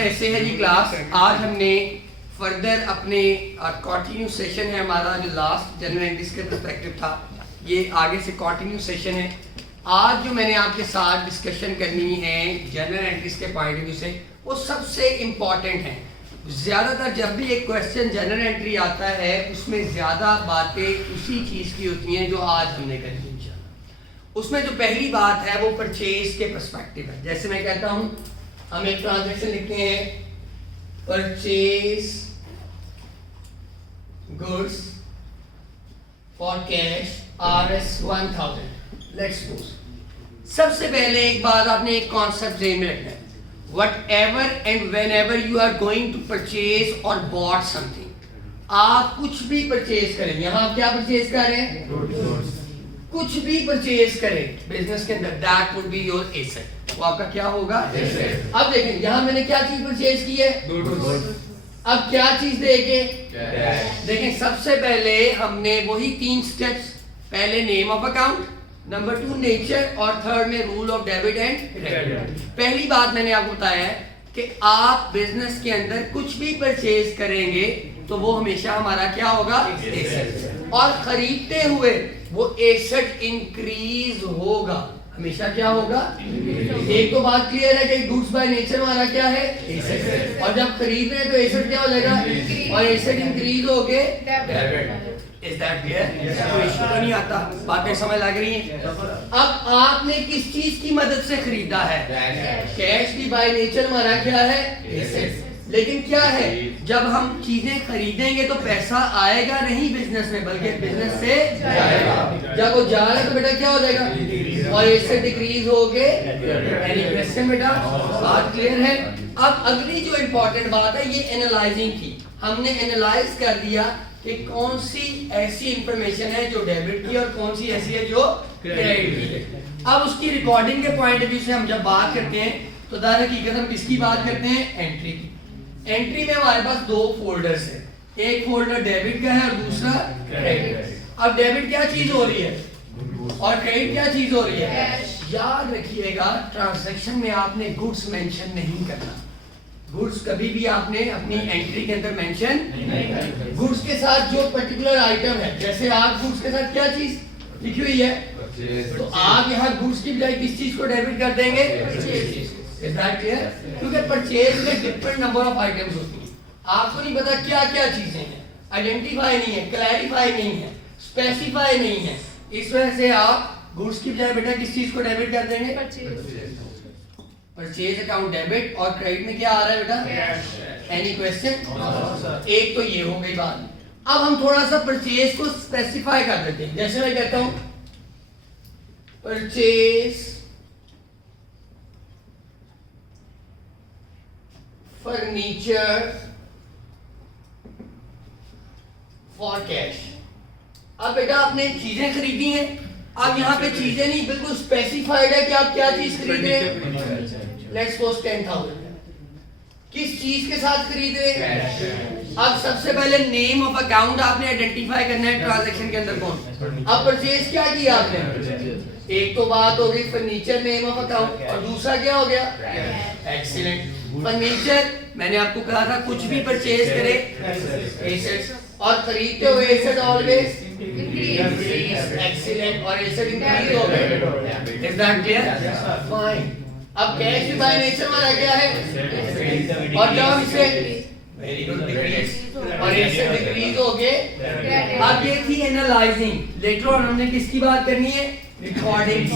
ऐसे है जी क्लास। आज हमने फर्दर अपने कंटिन्यू सेशन है हमारा, जो लास्ट जनरल एंट्रीज के पर्सपेक्टिव था, ये आगे से कंटिन्यू सेशन है। आज जो मैंने आपके साथ डिस्कशन करनी है जनरल एंट्रीज के पॉइंट ऑफ व्यू से, वो सबसे इम्पॉर्टेंट है। ज़्यादातर जब भी एक क्वेश्चन जनरल एंट्री आता है उसमें ज़्यादा बातें उसी चीज़ की होती हैं जो आज हमने करी इंशाल्लाह। उसमें जो पहली बात है वो परचेज के पर्सपेक्टिव है। जैसे मैं कहता हूँ, हम एक ट्रांजैक्शन लिखते हैं, purchase goods for cash RS 1000। Let's suppose सबसे पहले एक बात आपने एक कॉन्सेप्ट ध्यान में रखना है, whatever and whenever you are going to purchase or bought something, आप कुछ भी परचेज करें, यहाँ आप क्या परचेज कर रहे हैं, कुछ भी परचेज करें बिजनेस के अंदर, that would be your asset। वो आपका क्या होगा, asset। अब देखें यहाँ मैंने क्या चीज परचेज की है, अब क्या चीज देके, देखें सबसे पहले हमने वही 3 स्टेप्स, पहले name of account, number 2 nature, और थर्ड में rule of debit and credit. पहली बात मैंने आपको बताया है कि आप बिजनेस के अंदर कुछ भी परचेज करेंगे तो वो हमेशा हमारा क्या होगा, एसेट, और खरीदते हुए वो एसेट इंक्रीज होगा, हमेशा क्या होगा। एक तो बात क्लियर है कि गुड्स बाय नेचर हमारा क्या है, एसेट, और जब खरीद रहे हैं तो एसेट क्या हो जाएगा, और एसेट इंक्रीज हो गए डेबिट। Is that clear? कोई इशू तो नहीं आता, बातें समझ लग रही हैं। अब आपने किस चीज की मदद से खरीदा है, कैश की बाय नेचर हमारा क्या है, एसेट। लेकिन क्या है, जब हम चीजें खरीदेंगे तो पैसा आएगा नहीं बिजनेस में, बल्कि बिजनेस से जाएगा। जब वो जा रहा है तो बेटा क्या हो जाएगा, और एसेट डिक्रीज हो गए। एनी क्वेश्चन बेटा, बात क्लियर है। अब अगली जो इम्पोर्टेंट बात है, ये एनालाइजिंग की। हमने एनालाइज कर दिया कि कौन सी ऐसी इंफॉर्मेशन है जो डेबिट की और कौन सी ऐसी है जो क्रेडिट की है। अब उसकी रिकॉर्डिंग के पॉइंट ऑफ व्यू से हम जब बात करते हैं तो दर हकीकत हम किसकी बात करते हैं, एंट्री की। एंट्री में हमारे पास 2 फोल्डर्स है, एक फोल्डर डेबिट का है और दूसरा क्रेडिट। अब डेबिट क्या चीज हो रही है और क्रेडिट क्या चीज हो रही है। याद रखिएगा, ट्रांजैक्शन में आपने गुड्स मेंशन नहीं करना। गुड्स कभी भी आपने अपनी एंट्री के अंदर मेंशन नहीं करना। गुड्स के साथ जो पर्टिकुलर आइटम है, जैसे आप गुड्स के साथ क्या चीज लिखी हुई है, तो आप यहाँ गुड्स की बजाय किस चीज को डेबिट कर देंगे, इज दैट क्लियर। क्योंकि परचेज में डिफरेंट नंबर ऑफ आइटम्स होती हैं, आपको नहीं पता क्या क्या चीजें हैं, आइडेंटिफाई नहीं है, क्लैरिफाई नहीं है, स्पेसिफाई नहीं है। इस वजह से आप गुड्स की बजाय बेटा किस चीज को डेबिट कर देंगे, परचेज अकाउंट डेबिट, और क्रेडिट में क्या आ रहा है बेटा, एनी क्वेश्चन। एक तो ये हो गई बात। अब हम थोड़ा सा परचेज को स्पेसिफाई कर देते हैं। जैसे मैं कहता हूं परचेज फर्नीचर फॉर कैश। अब बेटा आपने चीजें खरीदी हैं, अब यहाँ पे चीजें नहीं, बिल्कुल स्पेसिफाइड है कि आप क्या चीज खरीद रहे हैं। लेट्स सपोज 10,000, किस चीज के साथ खरीद रहे हैं। अब सबसे पहले नेम ऑफ अकाउंट आपने आइडेंटिफाई करना है ट्रांजैक्शन के अंदर कौन। अब परचेज क्या किया आपने, एक तो बात हो गई फर्नीचर नेम ऑफ अकाउंट, और दूसरा क्या हो गया, एक्सीलेंट। फर्नीचर मैंने आपको कहा था कुछ भी परचेज करे एसेट्स, और खरीदते हुए एसेट ऑलवेज एक्सीलेंट, और एसेट इंक्रीज हो गए। Is that clear, fine. अब कैश बाय नेचर हमारा क्या है, और जब हम इसे वेरी गुड डिक्रीज, और एसेट डिक्रीज हो गए। अब ये थी एनालाइजिंग। लेटर ऑन हमने किसकी बात करनी है, रिकॉर्डिंग।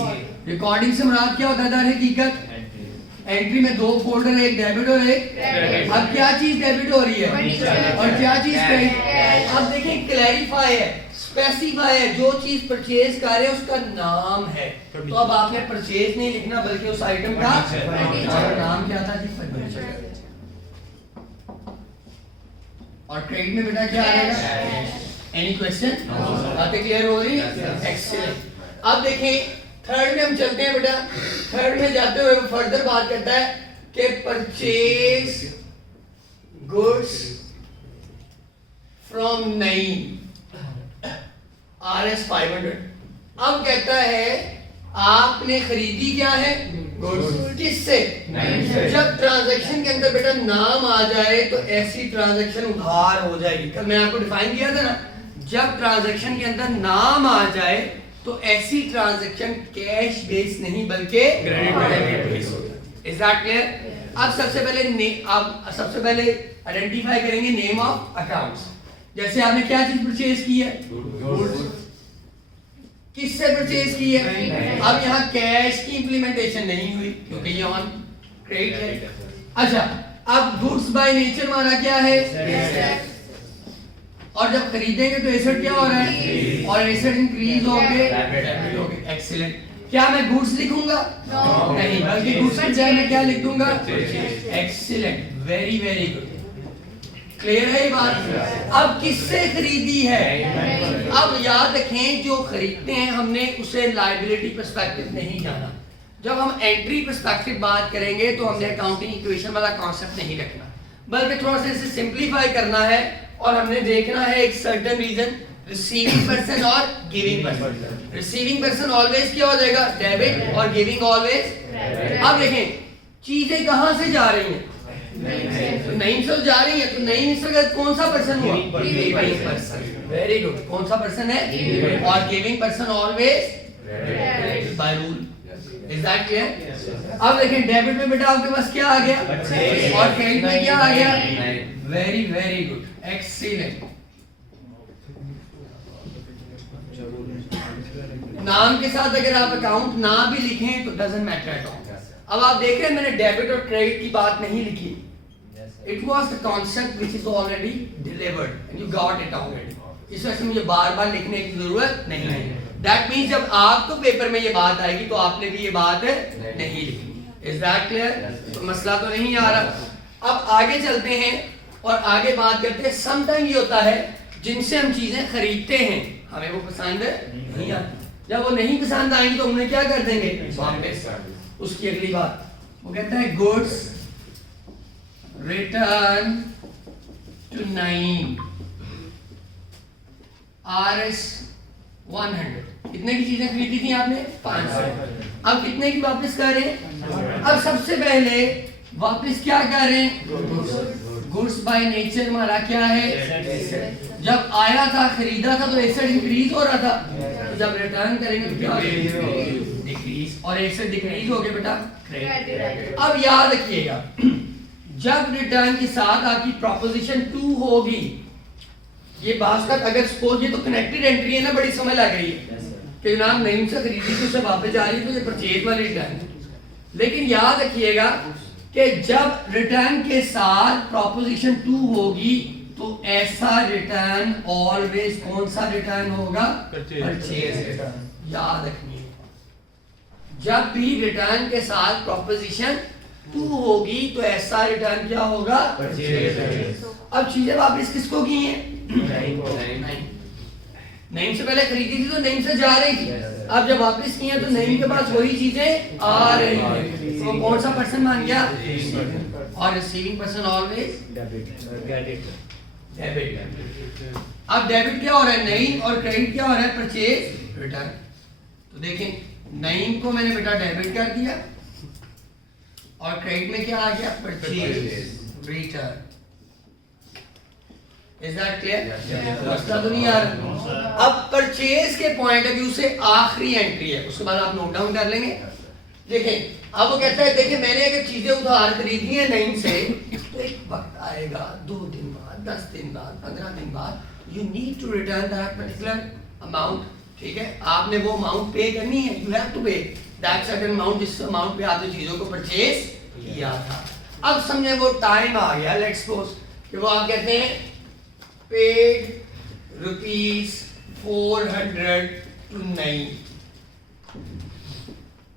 रिकॉर्डिंग से मुराद क्या होता है दर हकीकत, एंट्री में 2 फोल्डर, एक डेबिट और एक। अब क्या चीज डेबिट हो रही है और क्या चीज क्रेडिट। अब देखें क्लैरिफाई है, स्पेसिफाई है, जो चीज परचेज कर रहे हैं उसका नाम है। तो अब आपने परचेज नहीं लिखना बल्कि उस आइटम का नाम क्या था जी, फर्नीचर। और क्रेडिट में बेटा क्या आ जाएगा, एनी क्वेश्चन। बातें क्लियर हो रही है, एक्सीलेंट। अब देखें थर्ड में हम चलते हैं बेटा। थर्ड में जाते हुए फर्दर बात करता है कि purchase goods from Naeem RS 500। अब कहता है आपने खरीदी क्या है, गुड्स किससे? जब ट्रांजैक्शन के अंदर बेटा नाम आ जाए तो ऐसी ट्रांजैक्शन उधार हो जाएगी। कल मैं आपको डिफाइन किया था ना, जब ट्रांजैक्शन के अंदर नाम आ जाए तो ऐसी ट्रांजैक्शन कैश बेस नहीं बल्कि क्रेडिट बेस होता है। Is that clear? अब सबसे पहले आइडेंटिफाई करेंगे नेम ऑफ अकाउंट्स। जैसे आपने क्या चीज परचेज की है? किससे परचेज की है? अब यहाँ कैश की इंप्लीमेंटेशन नहीं हुई क्योंकि ये ऑन क्रेडिट है। अच्छा, अब गुड्स बाय नेचर हमारा क्या है? और जब खरीदेंगे तो एसेट क्या हो रहा है? और एसेट इंक्रीज हो गए। एक्सीलेंट। क्या मैं गुड्स लिखूंगा? नहीं, बल्कि गुड्स की जगह मैं क्या लिख दूंगा? Excellent, very very good. Clear है ये बात? अब किससे खरीदी है? अब याद रखें, जो खरीदते हैं हमने उसे लायबिलिटी पर्सपेक्टिव नहीं जाना। जब हम एंट्री पर्सपेक्टिव बात करेंगे तो हमने अकाउंटिंग इक्वेशन वाला कॉन्सेप्ट नहीं रखना, बल्कि थोड़ा सा इसे सिंप्लीफाई करना है और हमने देखना है एक सर्टेन रीजन, रिसीविंग पर्सन और giving person. Receiving person always क्या हो जाएगा? डेबिट, और गिविंग ऑलवेज। अब देखें चीजें कहां से जा रही हैं? नहीं से जा रही है, तो नहीं से कौन सा पर्सन हुआ? Giving person. Very good. कौन सा पर्सन है? और giving person always by rule. Is that clear? अब देखें डेबिट में बेटा आपके पास क्या आ गया? और क्रेडिट में क्या आ गया? Very very good, excellent. नाम के साथ अगर आप अकाउंट ना भी लिखें तो डजंट मैटर एट ऑल। अब आप देख रहे हैं मैंने डेबिट और क्रेडिट की बात नहीं लिखी। It was the concept which is already delivered and you got it already. इस वजह से मुझे बार-बार लिखने की जरूरत नहीं है। दैट मींस जब आपको पेपर में ये बात आएगी तो आपने भी ये बात नहीं लिखनी। Is that clear? तो मसला तो नहीं आ रहा। अब आगे चलते हैं और आगे बात करते हैं। समटाइम ये होता है जिनसे हम चीजें खरीदते हैं हमें वो पसंद नहीं आती। जब वो नहीं पसंद आएंगी तो उन्हें क्या कर देंगे? वापस। उसकी अगली बात वो कहता है गुड्स रिटर्न टू नाइम RS 100। कितने की चीजें खरीदी थी आपने? 500। अब कितने की वापस कर रहे हैं? अब सबसे पहले वापस क्या कर रहे हैं? गुड्स बाय नेचर हमारा क्या है? जब आया था खरीदा था तो एसेट इंक्रीज हो रहा था, तो जब रिटर्न करेंगे तो क्या डिक्रीज, और एसेट डिक्रीज हो गए बेटा क्रेडिट। अब याद रखिएगा जब रिटर्न के साथ आपकी प्रोपोजिशन 2 होगी, ये बात का अगर सपोज ये तो कनेक्टेड एंट्री है ना, बड़ी समय लग रही है कि जनाब नहीं से खरीदी तो उसे वापस जा रही है तो ये परचेज वाली रिटर्न। लेकिन याद रखिएगा कि जब रिटर्न के साथ प्रोपोजिशन 2 होगी तो ऐसा रिटर्न ऑलवेज कौन सा रिटर्न होगा? Purchase return. याद रखिए जब भी रिटर्न के साथ प्रोपोजिशन 2 होगी तो ऐसा रिटर्न क्या होगा? Purchase return. अब चीजें वापस किसको की हैं? नईम से पहले खरीदी थी तो नईम से जा रही थी, अब जब वापस की है तो नईम के पास वही चीजें आ रही हैं, तो कौन सा पर्सन मान गया? और रिसीविंग पर्सन ऑलवेज डेबिट। अब डेबिट क्या हो रहा है? नईम, और क्रेडिट क्या हो रहा है? Purchase return. तो देखें नईम को मैंने बेटा डेबिट कर दिया और क्रेडिट में क्या आ गया? Purchase return. Is that clear? मसला तो नहीं आ रहा। अब परचेज के पॉइंट ऑफ व्यू से आखिरी एंट्री है, उसके बाद आप नोट डाउन कर लेंगे। देखें अब वो कहता है देखिए मैंने अगर चीजें उधार खरीदी है नहीं से तो एक वक्त आएगा 2 दिन बाद, 10 दिन बाद, 15 दिन बाद, you need to return that particular amount. ठीक है, आपने वो अमाउंट पे करनी है, you have to pay that certain amount, जिस अमाउंट पे आपने चीजों को परचेज किया था। अब समझे वो टाइम आ गया, लेट्स सपोज कि वो आप कहते हैं paid ₹400 to नईम।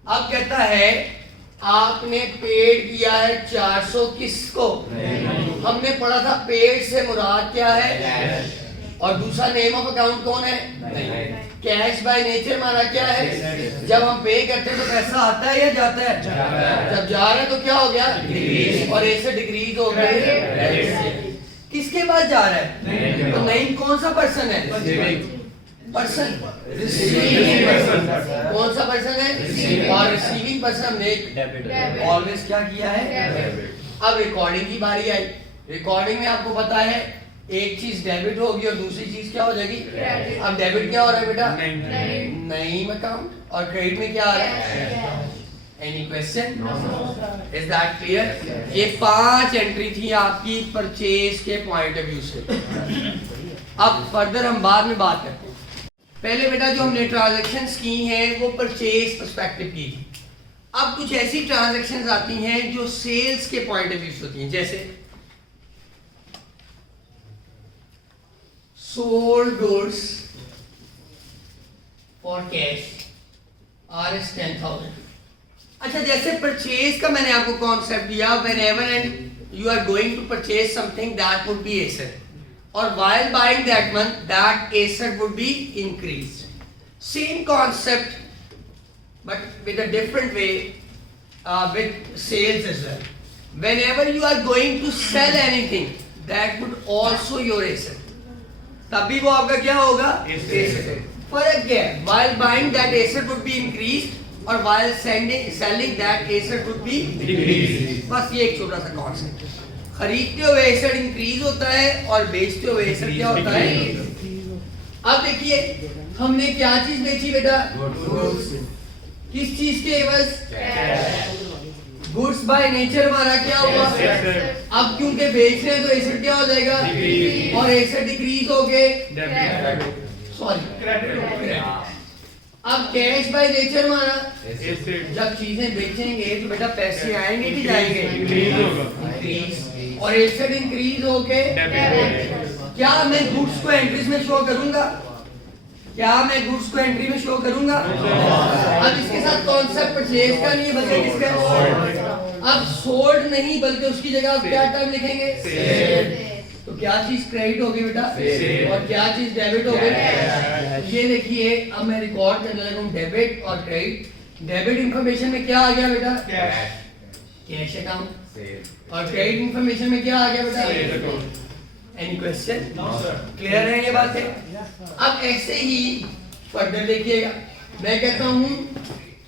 अब कहता है आपने पेड किया है 400 किसको? हमने पढ़ा था पेड से मुराद क्या है? और दूसरा नेम ऑफ अकाउंट कौन है? कैश बाय नेचर हमारा क्या है? जब हम पे करते हैं तो पैसा आता है या जाता है? जब जा रहा है तो क्या हो गया? डिक्रीज, और ऐसे डिक्रीज हो गए। किसके पास जा रहा है? तो नईम कौन सा पर्सन है? Person, receiving person. कौन सा पर्सन है? और रिसीविंग पर्सन हमने ऑलवेज क्या किया है? अब रिकॉर्डिंग की बारी आई। रिकॉर्डिंग में आपको पता है एक चीज डेबिट होगी और दूसरी चीज क्या हो जाएगी? अब डेबिट क्या हो रहा है बेटा? नईम अकाउंट, और क्रेडिट में क्या आ रहा है? Any question? Is that clear? ये 5 एंट्री थी आपकी परचेज के पॉइंट ऑफ व्यू से। अब फर्दर हम बाद में बात करते हैं। पहले बेटा जो हमने ट्रांजैक्शंस की हैं वो परचेज पर्सपेक्टिव की थी। अब कुछ ऐसी ट्रांजैक्शंस आती हैं जो सेल्स के पॉइंट ऑफ व्यू से होती हैं, जैसे sold goods for cash RS 10,000। अच्छा, जैसे परचेज का मैंने आपको कॉन्सेप्ट दिया, whenever and you are going to purchase something that would be asset, or while buying that one that asset would be increased. Same concept but with a different way with sales as well. Whenever you are going to sell anything that would also your asset, तभी वो आपका क्या होगा? asset। फर्क क्या है? While buying that asset would be increased और while selling that asset would be decreased। बस ये एक छोटा सा कॉन्सेप्ट है। खरीदते हुए एसेट इंक्रीज होता है और बेचते हुए एसेट क्या होता है? अब देखिए हमने क्या चीज बेची बेटा? किस चीज के एवज? गुड्स बाय नेचर हमारा क्या हुआ? अब क्योंकि बेच रहे हैं तो एसेट क्या हो जाएगा? और एसेट डिक्रीज हो गए, सॉरी। अब कैश बाय नेचर हमारा, जब चीजें बेचेंगे तो बेटा पैसे आएंगे कि जाएंगे? इंक्रीज। और एसेट इंक्रीज हो के क्या मैं गुड्स को एंट्रीज में शो करूंगा? क्या मैं गुड्स को एंट्री में शो करूंगा? अब इसके साथ कॉन्सेप्ट परचेज का नहीं बल्कि किसका? अब सोल्ड नहीं बल्कि उसकी जगह आप क्या टर्म लिखेंगे? तो क्या चीज क्रेडिट होगी बेटा? और क्या चीज डेबिट होगी? ये देखिए अब मैं रिकॉर्ड करने लगा हूं डेबिट और क्रेडिट। डेबिट इंफॉर्मेशन में क्या आ गया बेटा? Cash account. और क्रेडिट इंफॉर्मेशन में क्या आ गया बेटा? Any question? क्लियर है ये बात है? अब ऐसे ही फर्दर देखिएगा, मैं कहता हूं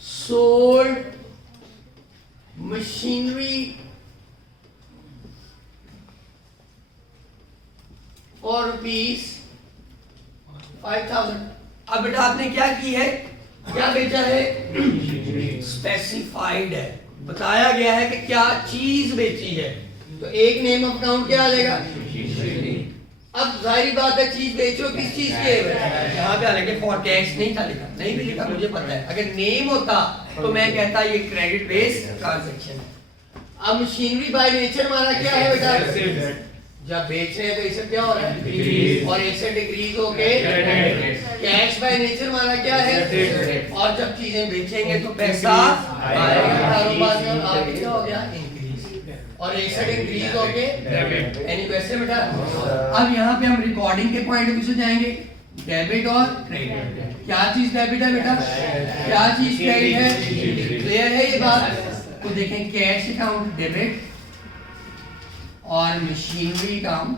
सोल्ड मशीनरी और रुपीस 5,000। अब बेटा आपने क्या की है? क्या बेचा है? स्पेसिफाइड है, बताया गया है कि क्या चीज बेची है। तो एक नेम ऑफ अकाउंट क्या आ जाएगा? अब जाहिर बात है चीज बेचो किस चीज के? यहाँ पे हालांकि फॉर कैश नहीं था लिखा, नहीं भी लिखा मुझे पता है। अगर नेम होता तो मैं कहता ये क्रेडिट बेस्ड ट्रांजैक्शन है। अब मशीनरी बाय नेचर हमारा क्या है बेटा? जब बेच रहे हैं तो एसेट क्या हो रहा है? और एसेट डिक्रीज हो के कैश बाय नेचर हमारा क्या है? और जब चीजें बेचेंगे तो पैसा आएगा, कारोबार में आगे क्या हो गया? इंक्रीज। और एसेट इंक्रीज हो के एनी क्वेश्चन बेटा? अब यहाँ पे हम रिकॉर्डिंग के पॉइंट ऑफ व्यू से जाएंगे, डेबिट और क्रेडिट। क्या चीज डेबिट है बेटा? क्या चीज क्रेडिट है? क्लियर है ये बात? तो देखें कैश अकाउंट डेबिट और मशीनरी अकाउंट।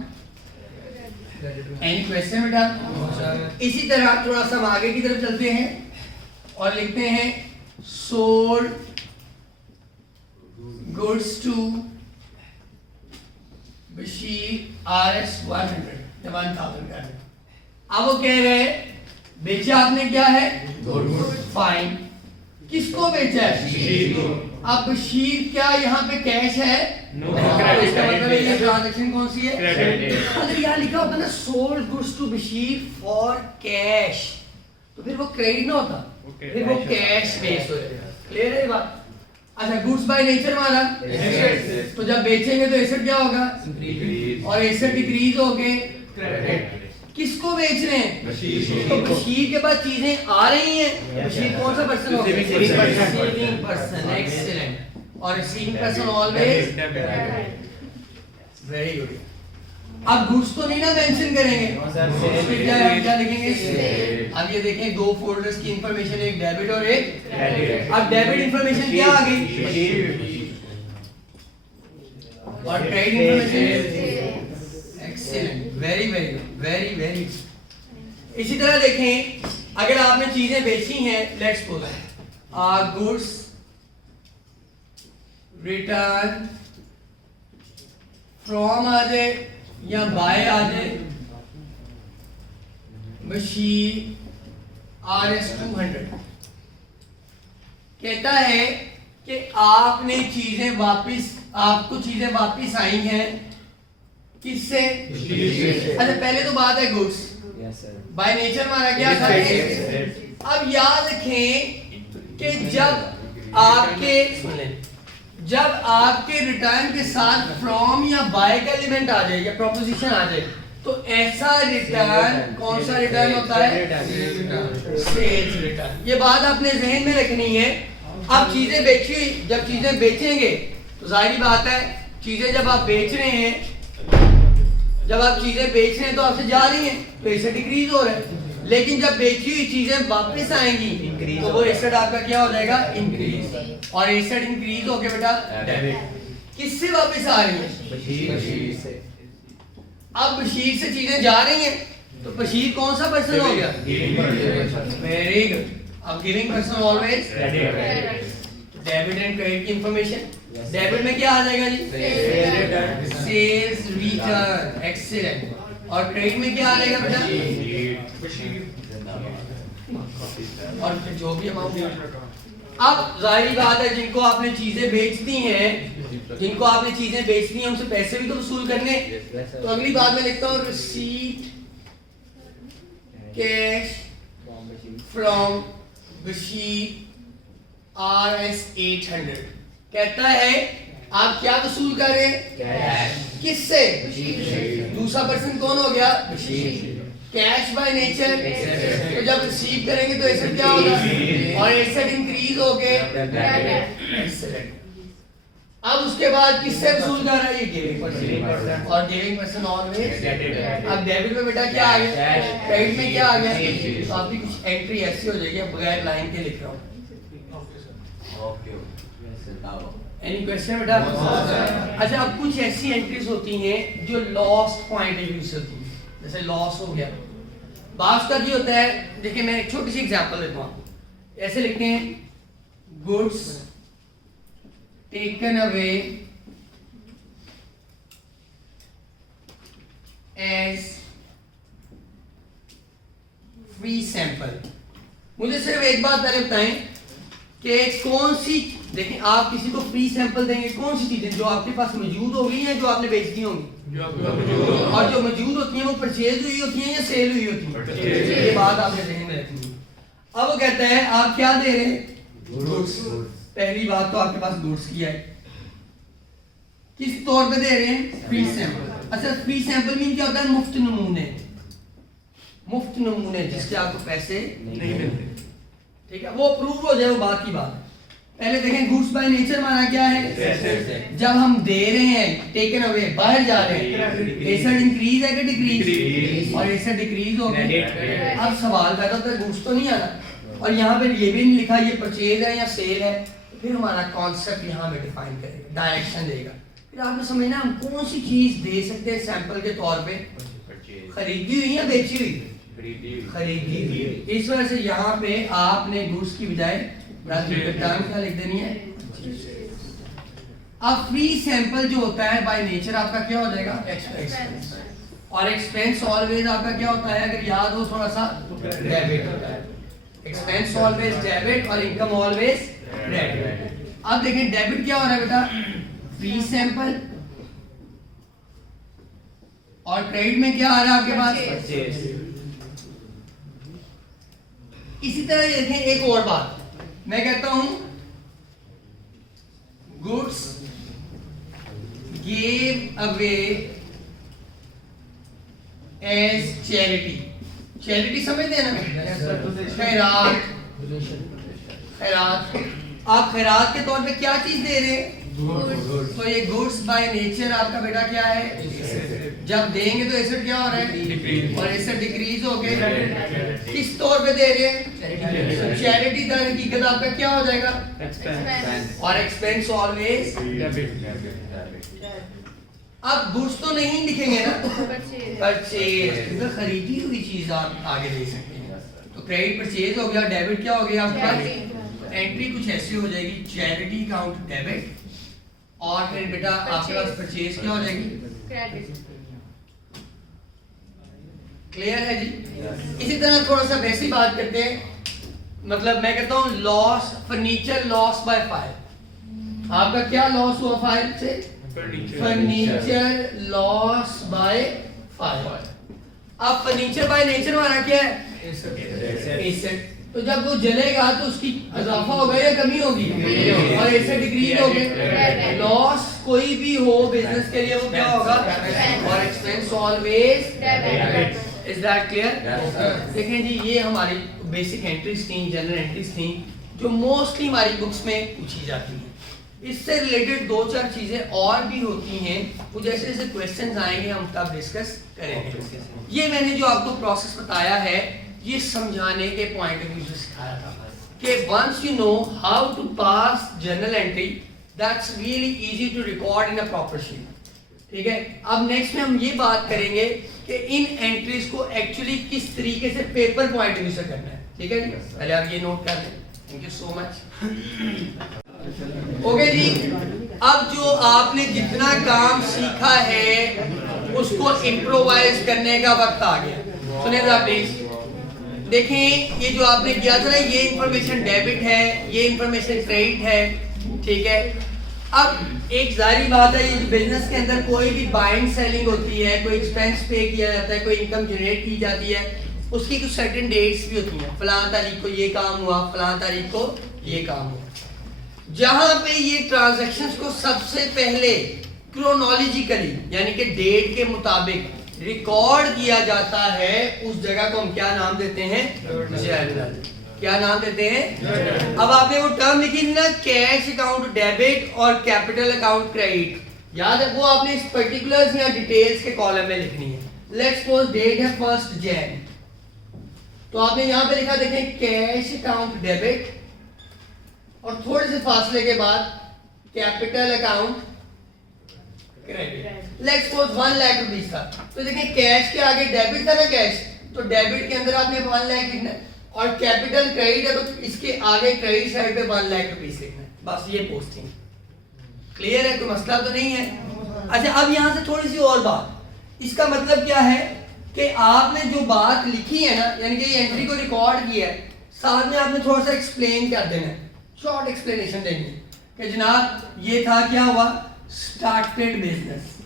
एनी क्वेश्चन बेटा? इसी तरह थोड़ा सा हम आगे की तरफ चलते हैं और लिखते हैं sold goods to Bashir RS 1,000। अब वो कह रहे हैं बेचा आपने क्या है? फाइन। किसको बेचा है? अब बशीर क्या यहाँ पे कैश है? तो इसका मतलब ये ट्रांजैक्शन कौन सी है? अगर यहाँ लिखा होता ना sold goods to Bashir for cash तो फिर वो क्रेडिट ना होता, फिर वो कैश बेस होता। क्लियर है ये बात? अच्छा, गुड्स बाय नेचर हमारा तो जब बेचेंगे तो एसेट क्या होगा? और एसेट डिक्रीज हो गए क्रेडिट। किसको बेच रहे हैं? तो बशीर के पास चीजें आ रही हैं। बशीर कौन सा पर्सन होगा? Receiving person. एक्सीलेंट। और receiving person always very good. अब गुड्स तो नहीं ना मेंशन करेंगे, फिर क्या लिखेंगे? अब ये देखें दो फोल्डर्स की इंफॉर्मेशन, एक डेबिट और एक क्रेडिट। अब डेबिट इंफॉर्मेशन क्या आ गई? और credit information. Excellent, very very good, very very. इसी तरह देखें, अगर आपने चीजें बेची हैं, let's suppose goods return from आ जाए या बाय आ जाए मशीन RS 200, कहता है कि आपने चीजें वापस, आपको चीजें वापस आई हैं किससे? अच्छा पहले तो बात है गुड्स, बाय नेचर हमारा क्या था? अब याद रखें कि जब आपके रिटर्न के साथ फ्रॉम या बाय का एलिमेंट आ जाए या प्रोपोजिशन आ जाए, तो ऐसा रिटर्न कौन सा रिटर्न होता है? Sales return. ये बात आपने जहन में रखनी है। अब चीजें बेची, जब चीजें बेचेंगे तो जाहिर बात है, चीजें जब आप बेच रहे हैं, जब आप चीजें बेच रहे हैं तो आपसे जा रही हैं, तो एसेट डिक्रीज हो रहा है। लेकिन जब बेची हुई चीजें वापस आएंगी तो वो एसेट आपका क्या हो जाएगा? इंक्रीज। और एसेट इंक्रीज होके बेटा डेबिट। किससे वापस आ रही है? अब बशीर से चीजें जा रही हैं, तो बशीर कौन सा पर्सन हो गया? Very good. अब giving person always debit and credit की इंफॉर्मेशन। डेबिट में क्या आ जाएगा जी? Sales return, excellent. और क्रेडिट में क्या आ जाएगा बेटा? और जो भी अमाउंट। अब जाहिर बात है, जिनको आपने चीजें बेचती हैं, जिनको आपने चीजें बेचती हैं, उनसे पैसे भी तो वसूल करने। तो अगली बात में लिखता हूँ receipt cash from Bashir RS 800। कहता है आप क्या वसूल कर रहे हैं? कैश। किससे? दूसरा पर्सन कौन हो गया? Cash by nature. तो जब रिसीव करेंगे तो एसेट क्या होगा? और एसेट इंक्रीज हो गए। अब उसके बाद किससे वसूल कर रहा है? ये गिविंग पर्सन। और गिविंग पर्सन ऑलवेज। अब डेबिट में बेटा क्या आ गया? क्रेडिट में क्या आ गया? तो आपकी कुछ एंट्री ऐसी हो जाएगी, बगैर लाइन के लिख रहा हूँ। एनी क्वेश्चन बेटा? अच्छा, अब कुछ ऐसी एंट्रीज होती हैं जो लॉस्ट पॉइंट ऑफ व्यू से होती हैं, जैसे लॉस हो गया। बात का जी होता है, देखिए मैं एक छोटी सी एग्जांपल देता हूँ। ऐसे लिखते हैं goods taken away as free sample. मुझे सिर्फ एक बात पहले बताएं कि कौन सी, देखिए आप किसी को फ्री सैंपल देंगे, कौन सी चीजें जो आपके पास मौजूद होगी या जो आपने बेचती होंगी? और जो मौजूद होती हैं वो परचेज हुई होती हैं या सेल हुई होती हैं? ये बात आपने ध्यान में रखनी है। अब वो कहता है आप क्या दे रहे हैं? गुड्स। पहली बात तो आपके पास गुड्स की है, किस तौर पे दे रहे हैं? Free sample. अच्छा, फ्री सैंपल मीन क्या होता है? मुफ्त नमूने। मुफ्त नमूने जिसके आपको पैसे नहीं मिलते, ठीक है, वो अप्रूव हो जाए वो बात की बात है। पहले देखें गुड्स बाय नेचर माना क्या है? जब हम दे रहे हैं, टेकन अवे, बाहर जा रहे हैं, एसेट इंक्रीज है कि डिक्रीज? और एसेट डिक्रीज हो गए। अब सवाल पैदा होता है गुड्स तो नहीं आना, और यहाँ पे ये भी नहीं लिखा ये परचेज है या सेल है, तो फिर हमारा कॉन्सेप्ट यहाँ पे डिफाइन करेगा, डायरेक्शन देगा। फिर आपने समझना हम कौन सी चीज दे सकते हैं सैंपल के तौर पे, खरीदी हुई या बेची हुई? खरीदी हुई। इस वजह से यहाँ पे आपने गुड्स की बजाय क्या लिख देनी है? अब फ्री सैंपल जो होता है बाय नेचर आपका क्या हो जाएगा? एक्सपेंस। और एक्सपेंस ऑलवेज आपका क्या होता है, अगर याद हो थोड़ा सा? डेबिट होता है। एक्सपेंस ऑलवेज डेबिट और इनकम ऑलवेज क्रेडिट। अब देखिए डेबिट क्या हो रहा है बेटा? Free sample. और क्रेडिट में क्या आ रहा है आपके पास? इसी तरह देखें एक और बात, मैं कहता हूं goods give away as charity. Charity समझते हैं ना? खैरात। खैरात, आप खैरात के तौर पे क्या चीज दे रहे हैं? तो ये गुड्स बाय नेचर आपका बेटा क्या है? जब देंगे तो एसेट क्या हो रहा है? और एसेट डिक्रीज हो गए। किस तौर पे दे रहे हैं? चैरिटी दर हकीकत आपका क्या हो जाएगा? और एक्सपेंस ऑलवेज। अब गुड्स तो नहीं लिखेंगे ना, परचेज क्योंकि खरीदी हुई चीज आप आगे दे सकते हैं। तो क्रेडिट परचेज हो गया, डेबिट क्या हो गया आपका, एंट्री कुछ ऐसी हो जाएगी चैरिटी अकाउंट डेबिट, और फिर बेटा आपके पास परचेज क्या हो जाएगी, क्लियर है जी। इसी तरह थोड़ा सा वैसी बात करते हैं, मतलब मैं कहता हूँ loss, furniture loss by fire, आपका क्या लॉस हुआ फायर से, फर्नीचर लॉस बाय फायर। अब फर्नीचर बाय नेचर हमारा क्या है, एसेट, तो जब वो जलेगा तो उसकी इजाफा होगा या कमी होगी, और एसेट डिक्रीज हो गए। लॉस कोई भी हो बिजनेस के लिए वो क्या होगा, और expense always, is that clear. देखें जी ये हमारी बेसिक एंट्रीज थी, जनरल एंट्रीज थी जो मोस्टली हमारी बुक्स में पूछी जाती हैं। इससे रिलेटेड दो चार चीजें और भी होती हैं, वो जैसे जैसे क्वेश्चंस आएंगे हम तब डिस्कस करेंगे। ये मैंने जो आपको प्रोसेस बताया है ये समझाने के पॉइंट ऑफ व्यू से सिखाया था कि once you know how to pass journal entry that's really easy to record in a proper sheet. ठीक है, अब नेक्स्ट में हम ये बात करेंगे कि इन एंट्रीज को एक्चुअली किस तरीके से पेपर पॉइंट ऑफ व्यू से करना है। ठीक है जी, पहले आप ये नोट कर लें। Thank you so much. Okay जी, अब जो आपने जितना काम सीखा है उसको इम्प्रोवाइज करने का वक्त आ गया। सुनिए जरा प्लीज, देखें ये जो आपने किया था ना, ये इंफॉर्मेशन डेबिट है, ये इंफॉर्मेशन क्रेडिट है। ठीक है, अब एक जाहिर बात है ये बिजनेस के अंदर कोई भी बाइंग सेलिंग होती है, कोई एक्सपेंस पे किया जाता है, कोई इनकम जनरेट की जाती है, उसकी कुछ सर्टेन डेट्स भी होती हैं। फलां तारीख को ये काम हुआ, फलां तारीख को ये काम हुआ। जहां पे ये ट्रांजैक्शंस को सबसे पहले क्रोनोलॉजिकली यानी कि डेट के मुताबिक रिकॉर्ड किया जाता है, उस जगह को हम क्या नाम देते हैं, जर्नल। क्या नाम देते हैं। अब आपने वो टर्म लिखी थी ना, कैश अकाउंट डेबिट और कैपिटल अकाउंट क्रेडिट, याद है वो आपने इस पर्टिकुलर्स या डिटेल्स के कॉलम में लिखनी है। लेट्स सपोज डेट है 1 जैन, तो आपने यहाँ पे लिखा देखें कैश अकाउंट डेबिट और थोड़े से फासले के बाद capital account credit. Let's suppose 1 lakh rupees था, तो देखें कैश के आगे डेबिट था ना कैश, तो डेबिट के अंदर आपने 1 लाख लिखना है, और कैपिटल क्रेडिट है तो इसके आगे क्रेडिट साइड पे 1 लाख रुपीस लिखना है। बस ये पोस्टिंग क्लियर है, कोई मसला तो नहीं है। अच्छा, अब यहाँ से थोड़ी सी और बात, इसका मतलब क्या है कि आपने जो बात लिखी है ना, यानी कि ये एंट्री को रिकॉर्ड किया है, साथ में आपने थोड़ा सा एक्सप्लेन कर देना है, शॉर्ट एक्सप्लेनेशन देनी है कि जनाब ये था, क्या हुआ, स्टार्टेड बिजनेस।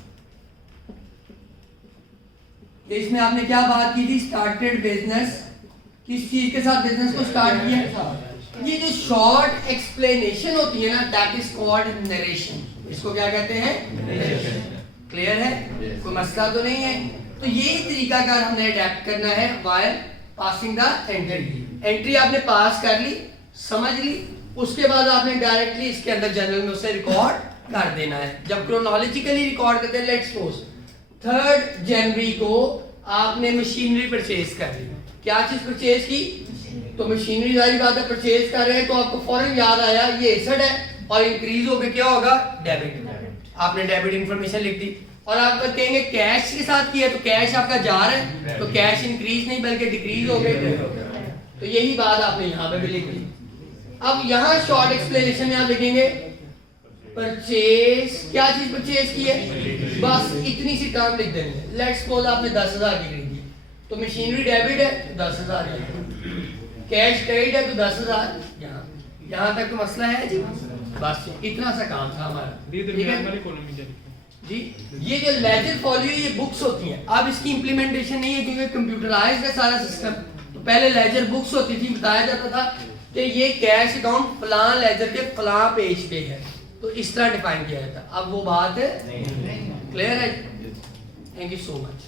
इसमें आपने क्या बात की थी, स्टार्टेड बिजनेस, किस चीज के साथ बिजनेस को स्टार्ट किया। ये जो शॉर्ट एक्सप्लेनेशन होती है ना, दैट इज कॉल्ड नरेशन। इसको क्या कहते हैं, क्लियर है, कोई मसला तो नहीं है। तो यही तरीका कार हमने अडैप्ट करना है while passing the entry. Entry आपने पास कर ली, समझ ली, उसके बाद आपने डायरेक्टली इसके अंदर जनरल में उसे रिकॉर्ड कर देना है। जब क्रोनोलॉजिकली रिकॉर्ड करते हैं, लेट्स सपोज 3 जनवरी को आपने मशीनरी परचेज कर ली। क्या चीज परचेज की, तो मशीनरी, जारी बात है परचेज कर रहे हैं तो आपको फौरन याद आया ये एसेट है, और इंक्रीज होकर क्या होगा, डेबिट। आपने डेबिट इंफॉर्मेशन लिख दी, और आप कहेंगे कैश के साथ किया, तो कैश आपका जा रहा है, तो कैश इंक्रीज नहीं बल्कि डिक्रीज हो गए। तो यही बात आपने यहाँ पे भी लिख दी। अब यहाँ शॉर्ट एक्सप्लेनेशन में आप लिखेंगे परचेज, क्या चीज परचेज की है, बस इतनी सी टर्म लिख देंगे। लेट्स सपोज आपने 10,000 की खरीदी, तो मशीनरी डेबिट है तो 10,000, कैश क्रेडिट है तो 10,000। यहाँ तक तो मसला है जी, बस इतना सा काम था हमारा। जी, ये जो लेजर फॉलियो ये बुक्स होती हैं, अब इसकी इंप्लीमेंटेशन नहीं है क्योंकि कंप्यूटराइज्ड है सारा सिस्टम। तो पहले लेजर बुक्स होती थी, बताया जाता था कि ये कैश अकाउंट फलां लेजर के फलां पेज पे है, तो इस तरह डिफाइन किया जाता। अब वो बात है, क्लियर है। Thank you so much.